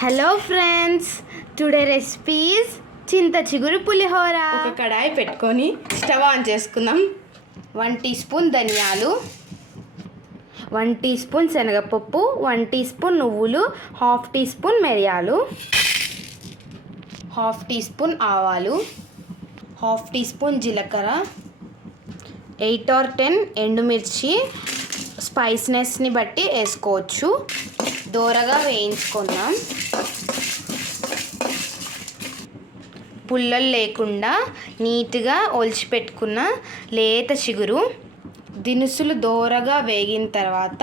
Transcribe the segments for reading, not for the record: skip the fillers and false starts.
Hello friends, today recipes చింత చిగురు పులిహోర. ఒక కడాయి పెట్టుకొని స్టవ్ ఆన్ చేసుకుందాం. 1 టీ స్పూన్ ధనియాలు, 1 టీ స్పూన్ శనగపప్పు, 1 టీ స్పూన్ నువ్వులు, 1/2 టీ స్పూన్ మిరియాలు, 1/2 టీ స్పూన్ ఆవాలు, 1/2 టీ స్పూన్ జీలకర్ర, 8 or 10 ఎండుమిర్చి. స్పైస్నెస్ని బట్టి వేసుకోవచ్చు. దోరగా వేయించుకుందాం. పుల్లలు లేకుండా నీట్గా ఒలిచిపెట్టుకున్న లేత చిగురు. దినుసులు దోరగా వేగిన తర్వాత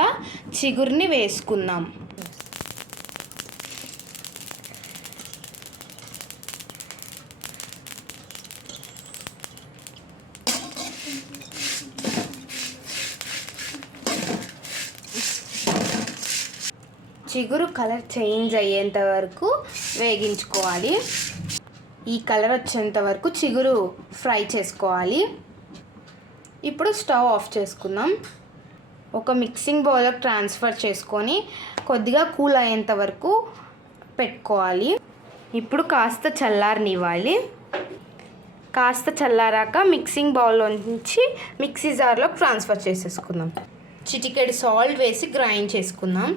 చిగురుని వేసుకుందాం. చిగురు కలర్ చేంజ్ అయ్యేంత వరకు వేగించుకోవాలి. ఈ కలర్ వచ్చేంత వరకు చిగురు ఫ్రై చేసుకోవాలి. ఇప్పుడు స్టవ్ ఆఫ్ చేసుకుందాం. ఒక మిక్సింగ్ బౌల్లోకి ట్రాన్స్ఫర్ చేసుకొని కొద్దిగా కూల్ అయ్యేంత వరకు పెట్టుకోవాలి. ఇప్పుడు కాస్త చల్లారనివ్వాలి. కాస్త చల్లారాక మిక్సింగ్ బౌల్లో నుంచి మిక్సీ జార్లోకి ట్రాన్స్ఫర్ చేసేసుకుందాం. చిటికెడు సాల్ట్ వేసి గ్రైండ్ చేసుకుందాం.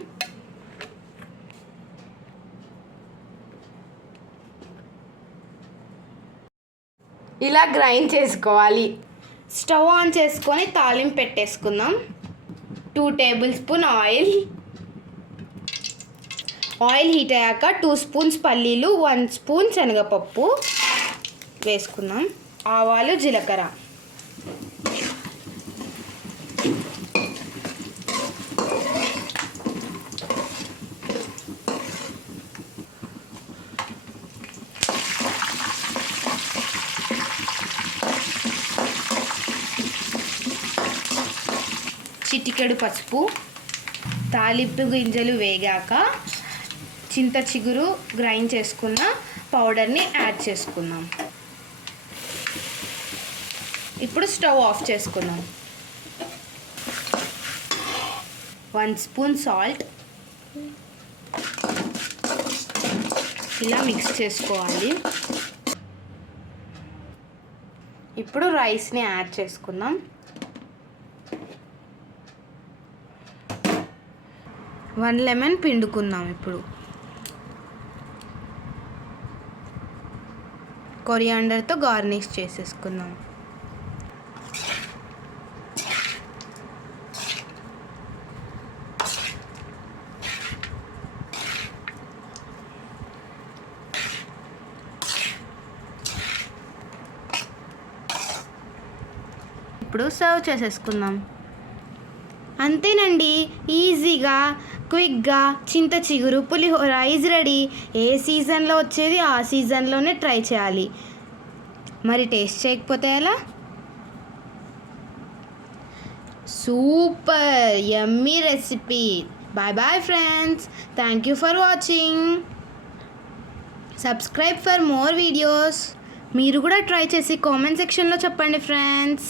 ఇలా గ్రైండ్ చేసుకోవాలి. స్టవ్ ఆన్ చేసుకొని తాలింపు పెట్టేసుకుందాం. 2 టేబుల్ స్పూన్ ఆయిల్ హీట్ అయ్యాక 2 స్పూన్స్ పల్లీలు, 1 స్పూన్ శనగపప్పు వేసుకుందాం. ఆవాలు, జీలకర్ర, చిటికెడు పసుపు. తాలింపు గింజలు వేగాక చింత చిగురు గ్రైండ్ చేసుకున్న పౌడర్ని యాడ్ చేసుకుందాం. ఇప్పుడు స్టవ్ ఆఫ్ చేసుకుందాం. 1 స్పూన్ సాల్ట్. ఇలా మిక్స్ చేసుకోవాలి. ఇప్పుడు రైస్ని యాడ్ చేసుకుందాం. 1 లెమన్ పిండుకుందాం. ఇప్పుడు కొరియాండర్తో గార్నిష్ చేసేసుకుందాం. ఇప్పుడు సర్వ్ చేసేసుకుందాం. అంతేనండి, ఈజీగా క్విక్గా చింత చిగురు పులిహోర ఈజ్ రెడీ. ఏ సీజన్లో వచ్చేది ఆ సీజన్లోనే ట్రై చేయాలి. మరి టేస్ట్ చేయకపోతే ఎలా? Super yummy recipe. Bye bye friends. Thank you for watching. Subscribe for more videos. మీరు కూడా ట్రై చేసి కామెంట్ సెక్షన్లో చెప్పండి ఫ్రెండ్స్.